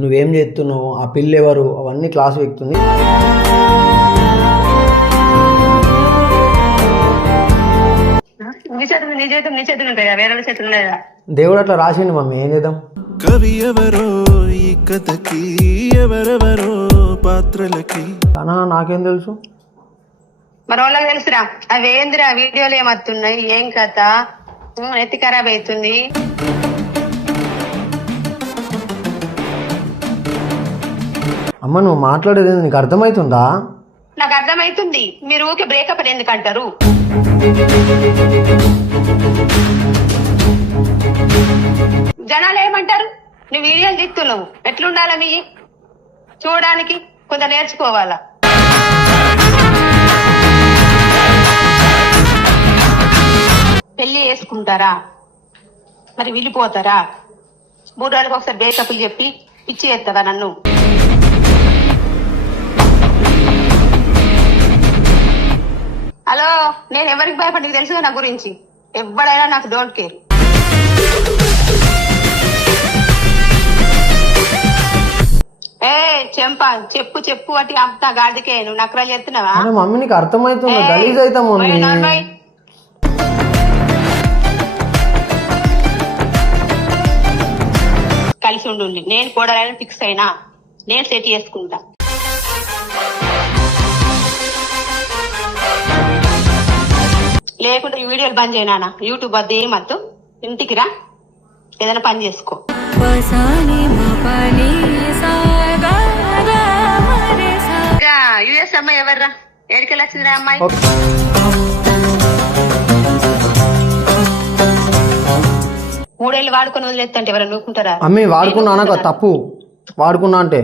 నువ్వేం చేస్తున్నావు, ఆ పిల్ల ఎవరు, అవన్నీ క్లాస్ వ్యక్తుంది. దేవుడు అట్లా రాసిండు మమ్మీ, ఏం చేద్దాం. కవి ఎవరో ఈ కథకి, ఎవరెవరో పాత్రలకి అన్నా నాకేం తెలుసు. మరి వాళ్ళకి తెలుసురా. అవేందిరా వీడియోలు ఏమత్తున్నాయి, ఏం కథ, ఎత్తి ఖరాబ్ అవుతుంది. అమ్మ నువ్వు మాట్లాడేది నీకు అర్థమవుతుందా? నాకు అర్థమైతుంది. మీరు ఊకే బ్రేకప్ అని ఎందుకు అంటారు? జనాలు ఏమంటారు? నువ్వు వీడియోలు తీస్తున్నావు, ఎట్లుండాలని చూడడానికి కొంత నేర్చుకోవాలా. పెళ్లి చేసుకుంటారా, మరి వెళ్ళిపోతారా? 3 రోజులకు ఒకసారి బ్రేకప్లు చెప్పి పిచ్చి చేస్తావా నన్ను? హలో, నేను ఎవరికి భయపడి తెలుసుగా నా గురించి. ఎవడైనా నాకు డోంట్ కేర్. ఏ చెంపా, చెప్పు చెప్పు అట్టి అంతా గాడికే. నువ్వు నకరాలు చేస్తున్నావా? మమ్మీ నీకు అర్థమవుతుందా? గలీజ్ అవుతా మమ్మీ. కలిసి ఉండు. నేను కూడాలని ఫిక్స్ అయినా, నేను సెట్ చేసుకుంటా. లేకుంటే ఈ వీడియోలు బంద్ చేయనా? యూట్యూబ్ వద్ద ఏమద్దు, ఇంటికి రా, ఏదైనా పని చేసుకో. యుఎస్ అమ్మాయి ఎవర్రా? ఏడికెళ్ళి వచ్చిందిరా అమ్మాయి? 3 ఏళ్ళు వాడుకొని వదిలేస్తంటే ఎవరైనా నూకుంటారా? అమ్మి వాడుకున్నా తప్పు, వాడుకున్నా అంటే